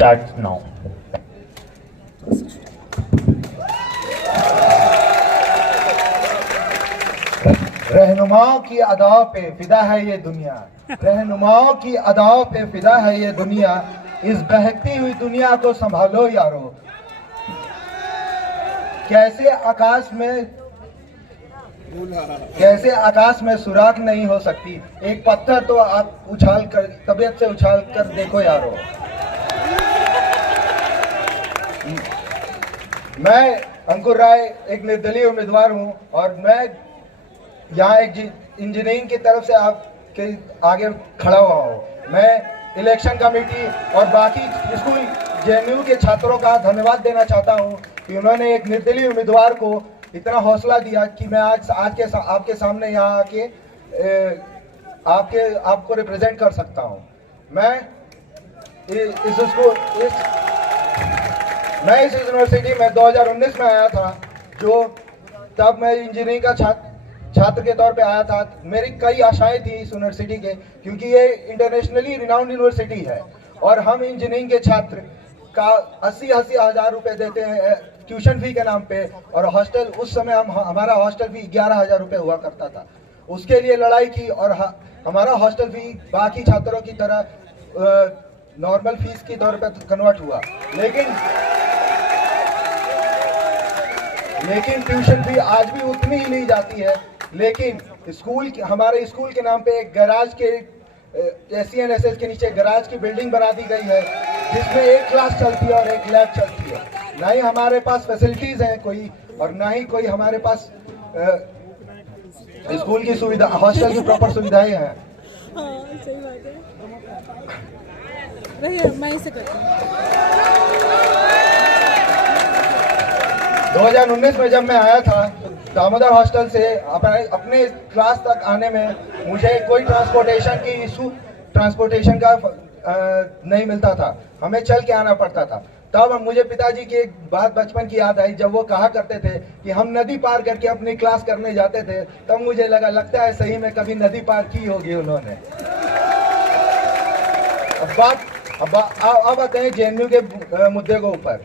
starts now. रहनुमाओं की अदाओं पे फिदा है ये दुनिया, रहनुमाओं की अदाओं पे फिदा है ये दुनिया, इस बहकती हुई दुनिया को संभालो यारो। कैसे आकाश में सुराख नहीं हो सकती, एक पत्थर तो आप उछाल कर तबीयत से उछाल कर देखो यारो। मैं अंकुर राय एक निर्दलीय उम्मीदवार हूं और मैं यहाँ एक इंजीनियरिंग की तरफ से आपके आगे खड़ा हुआ हूँ। मैं इलेक्शन कमेटी और बाकी स्कूल जेएनयू के छात्रों का धन्यवाद देना चाहता हूँ कि उन्होंने एक निर्दलीय उम्मीदवार को इतना हौसला दिया कि मैं आज आपके सामने यहाँ आके आपको रिप्रेजेंट कर सकता हूँ। मैं इस यूनिवर्सिटी में 2019 में आया था, जो तब मैं इंजीनियरिंग का छात्र के तौर पे आया था। मेरी कई आशाएं थी इस यूनिवर्सिटी के, क्योंकि ये इंटरनेशनली रिनाउंड यूनिवर्सिटी है और हम इंजीनियरिंग के छात्र का 80 हजार रुपए देते हैं ट्यूशन फी के नाम पे, और हॉस्टल उस समय हमारा हॉस्टल फी 11,000 रुपए हुआ करता था। उसके लिए लड़ाई की और हमारा हॉस्टल फी बाकी छात्रों की तरह नॉर्मल फीस के तौर पर कन्वर्ट हुआ, लेकिन ट्यूशन फी आज भी उतनी ही ली जाती है। लेकिन हमारे स्कूल के नाम पे एक गैराज के SCNSS के नीचे गैराज की बिल्डिंग बना दी गई है, जिसमें एक क्लास चलती है और एक लैब चलती है। ना ही हमारे पास फैसिलिटीज हैं कोई, और ना ही कोई हमारे पास स्कूल की सुविधा, हॉस्टल की प्रॉपर सुविधाएं हैं। सही बात है। मैं इसे करती हूँ। 2019 में जब मैं आया था तो दामोदर हॉस्टल से अपने क्लास तक आने में मुझे कोई ट्रांसपोर्टेशन का नहीं मिलता था, हमें चल के आना पड़ता था। तब मुझे पिताजी की एक बात बचपन की याद आई, जब वो कहा करते थे कि हम नदी पार करके अपनी क्लास करने जाते थे। तब मुझे लगता है सही में कभी नदी पार की होगी उन्होंने। अब आते हैं जेएनयू के मुद्दे को ऊपर।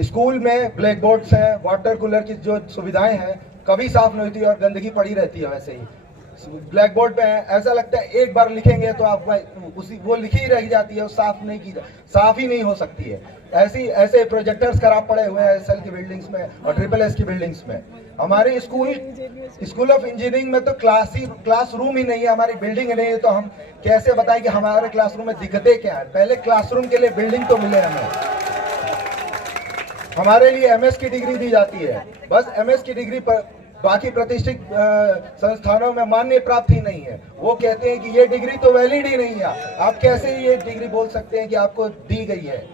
स्कूल में ब्लैक बोर्ड्स हैं, वाटर कूलर की जो सुविधाएं हैं कभी साफ नहीं होती और गंदगी पड़ी रहती है। वैसे ही ब्लैक बोर्ड पे है, ऐसा लगता है एक बार लिखेंगे तो आप वो लिखी रह जाती है, साफ ही नहीं हो सकती है। ऐसे प्रोजेक्टर्स खराब पड़े हुए हैं SL की बिल्डिंग्स में और SSS की बिल्डिंग्स में। हमारे स्कूल ऑफ इंजीनियरिंग में तो क्लासरूम ही नहीं है, हमारी बिल्डिंग नहीं है, तो हम कैसे बताएं कि हमारे क्लासरूम में दिक्कतें क्या है। पहले क्लासरूम के लिए बिल्डिंग तो मिले हमें। हमारे लिए MS की डिग्री दी जाती है, बस MS की डिग्री पर बाकी प्रतिष्ठित संस्थानों में मान्य प्राप्त ही नहीं है। वो कहते हैं कि ये डिग्री तो वैलिड ही नहीं है, आप कैसे ये डिग्री बोल सकते हैं कि आपको दी गई है।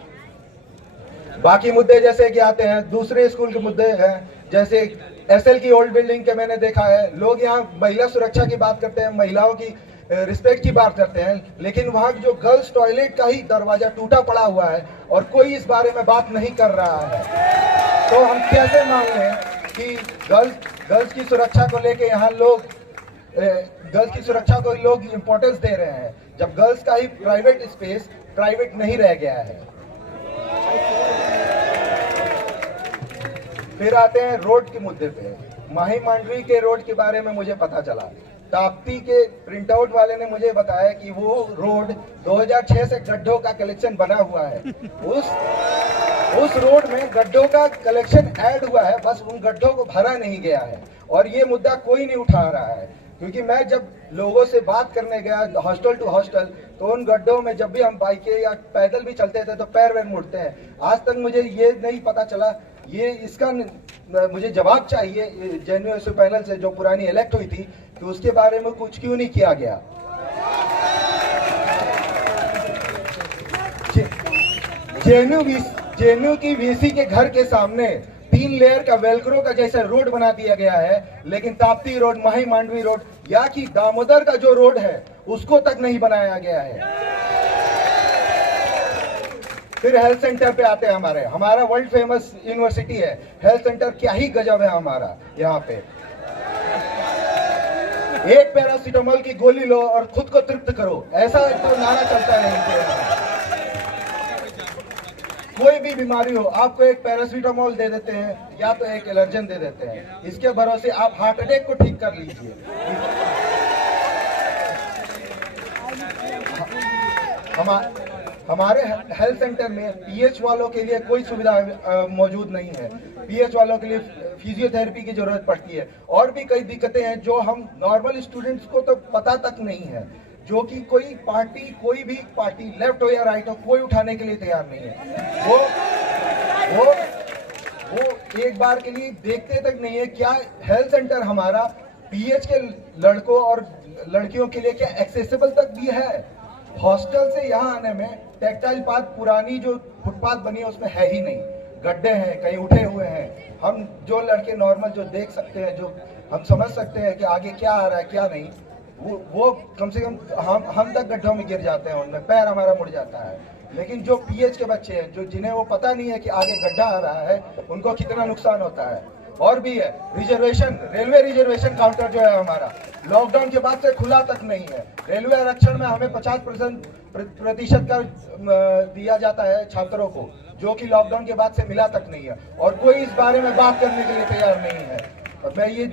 बाकी मुद्दे जैसे कि आते हैं दूसरे स्कूल के मुद्दे हैं, जैसे SL की ओल्ड बिल्डिंग के मैंने देखा है, लोग यहाँ महिला सुरक्षा की बात करते हैं, महिलाओं की रिस्पेक्ट की बात करते हैं, लेकिन वहाँ जो गर्ल्स टॉयलेट का ही दरवाजा टूटा पड़ा हुआ है और कोई इस बारे में बात नहीं कर रहा है। तो हम कैसे मान लें कि गर्ल्स की सुरक्षा को लेके यहाँ गर्ल्स की सुरक्षा को लोग इम्पोर्टेंस दे रहे हैं, जब गर्ल्स का ही प्राइवेट स्पेस प्राइवेट नहीं रह गया है। फिर आते हैं रोड के मुद्दे पे। माही मांडवी के रोड के बारे में मुझे पता चला, ताप्ती के प्रिंट आउट वाले ने मुझे बताया कि वो रोड 2006 से गड्ढों का कलेक्शन बना हुआ है। उस रोड में गड्ढों का कलेक्शन ऐड हुआ है, बस उन गड्ढों को भरा नहीं गया है। और ये मुद्दा कोई नहीं उठा रहा है, क्योंकि मैं जब लोगों से बात करने गया हॉस्टल टू हॉस्टल, तो उन गड्ढों में जब भी हम बाइकें या पैदल भी चलते थे तो पैर वैर मुड़ते हैं। आज तक मुझे ये नहीं पता चला, इसका मुझे जवाब चाहिए जेएनयू पैनल से, जो पुरानी इलेक्ट हुई थी, कि उसके बारे में कुछ क्यों नहीं किया गया। जेएनयू की VC के घर के सामने 3 लेयर का वेलक्रो का जैसा रोड बना दिया गया है, लेकिन ताप्ती रोड, माही मांडवी रोड या कि दामोदर का जो रोड है उसको तक नहीं बनाया गया है। फिर हेल्थ सेंटर पे आते हैं। हमारा वर्ल्ड फेमस यूनिवर्सिटी है, हेल्थ सेंटर क्या ही गजब है हमारा। यहाँ पे एक पैरासीटामोल की गोली लो और खुद को तृप्त करो, ऐसा तो नारा चलता है इनके। कोई भी बीमारी हो, आपको एक पैरासीटामोल दे देते हैं या तो एक एलर्जन दे देते हैं। इसके भरोसे आप हार्ट अटैक को ठीक कर लीजिए। हमारे हेल्थ सेंटर में पीएच वालों के लिए कोई सुविधा मौजूद नहीं है। पीएच वालों के लिए फिजियोथेरेपी की जरूरत पड़ती है और भी कई दिक्कतें हैं जो हम नॉर्मल स्टूडेंट्स को तो पता तक नहीं है, जो कि कोई भी पार्टी लेफ्ट हो या राइट हो, कोई उठाने के लिए तैयार नहीं है। वो एक बार के लिए देखते तक नहीं है क्या हेल्थ सेंटर हमारा पीएच के लड़कों और लड़कियों के लिए क्या एक्सेसिबल तक भी है। हॉस्टल से यहाँ आने में टेक्टाइल पाथ, पुरानी जो फुटपाथ बनी है उसमें है ही नहीं, गड्ढे हैं, कहीं उठे हुए हैं। हम जो लड़के नॉर्मल जो देख सकते हैं, जो हम समझ सकते हैं कि आगे क्या आ रहा है क्या नहीं, वो कम से कम हम तक गड्ढों में गिर जाते हैं, उनमें पैर हमारा मुड़ जाता है। लेकिन जो पीएच के बच्चे हैं, जो जिन्हें वो पता नहीं है कि आगे गड्ढा आ रहा है, उनको कितना नुकसान होता है। और भी है रिजर्वेशन, रेलवे रिजर्वेशन काउंटर जो है हमारा लॉकडाउन के बाद से खुला तक नहीं है। रेलवे आरक्षण में हमें 50% का दिया जाता है छात्रों को, जो कि लॉकडाउन के बाद से मिला तक नहीं है और कोई इस बारे में बात करने के लिए तैयार नहीं है। और मैं ये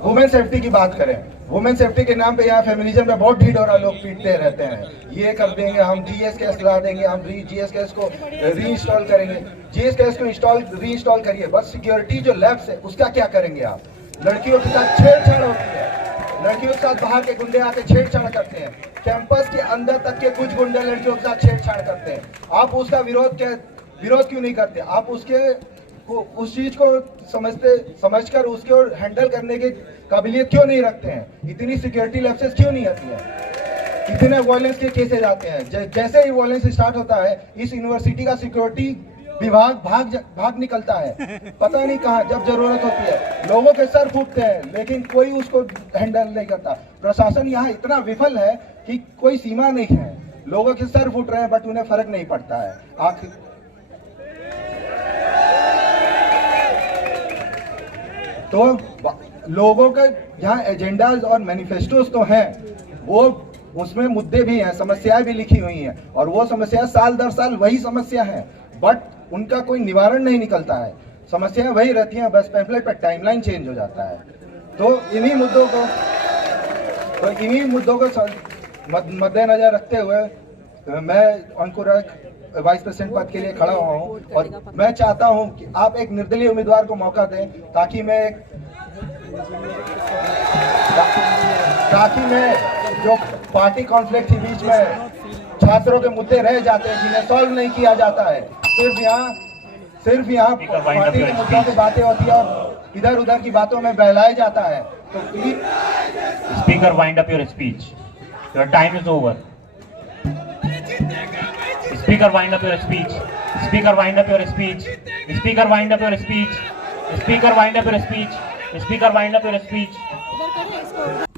वुमेन सेफ्टी की बात करें, वुमेन सेफ्टी के नाम पे यहाँ फेमिनिज्म में बहुत ढीठ हो रहा, लोग पीटते रहते हैं। ये कर देंगे, हम जीएसकेएस ला देंगे, हम जीएसकेएस को रीइंस्टॉल करेंगे। जीएसकेएस को रीइंस्टॉल करिए, बस सिक्योरिटी जो लैब्स है उसका क्या करेंगे आप? लड़कियों के साथ छेड़छाड़ होती है, लड़कियों के साथ बाहर के गुंडे आके छेड़छाड़ करते हैं। कैंपस के अंदर तक के कुछ गुंडे लड़कियों के साथ छेड़छाड़ करते हैं। आप उसका विरोध क्यों नहीं करते? आप उस चीज को समझकर उसको हैंडल करने की काबिलियत क्यों नहीं रखते हैं? इतनी सिक्योरिटी लैप्सेस क्यों नहीं आती है? इतने वायलेंस के केसेस आते हैं। जैसे ही वायलेंस स्टार्ट होता है, इस यूनिवर्सिटी का सिक्योरिटी विभाग भाग निकलता है, पता नहीं कहाँ। जब जरूरत होती है लोगों के सर फूटते हैं, लेकिन कोई उसको हैंडल नहीं करता। प्रशासन यहाँ इतना विफल है कि कोई सीमा नहीं है। लोगों के सर फूट रहे हैं बट उन्हें फर्क नहीं पड़ता है। आखिर तो लोगों के यहाँ एजेंडाज और मैनिफेस्टोज तो हैं, वो उसमें मुद्दे भी हैं, समस्याएं भी लिखी हुई हैं, और वो समस्या साल दर साल वही समस्या है, बट उनका कोई निवारण नहीं निकलता है। समस्याएं वही रहती हैं, बस पैम्फलेट पर टाइमलाइन चेंज हो जाता है। तो इन्हीं मुद्दों को मद्देनजर रखते हुए मैं अंकुर वाइस प्रेसिडेंट पद के लिए खड़ा हुआ हूँ, और मैं चाहता हूँ कि आप एक निर्दलीय उम्मीदवार को मौका दें, ताकि मैं जो पार्टी कॉन्फ्लिक्ट के बीच में छात्रों के मुद्दे रह जाते हैं, जिन्हें सॉल्व नहीं किया जाता है, सिर्फ यहाँ पार्टी के मुद्दों की बातें होती है और इधर उधर की बातों में बहलाया जाता है। तो speaker wind up your speech, your time is over. Speaker, wind up your speech. Speaker, wind up your speech. Speaker, wind up your speech. Speaker, wind up your speech. Speaker, wind up your speech. इधर करें इसको।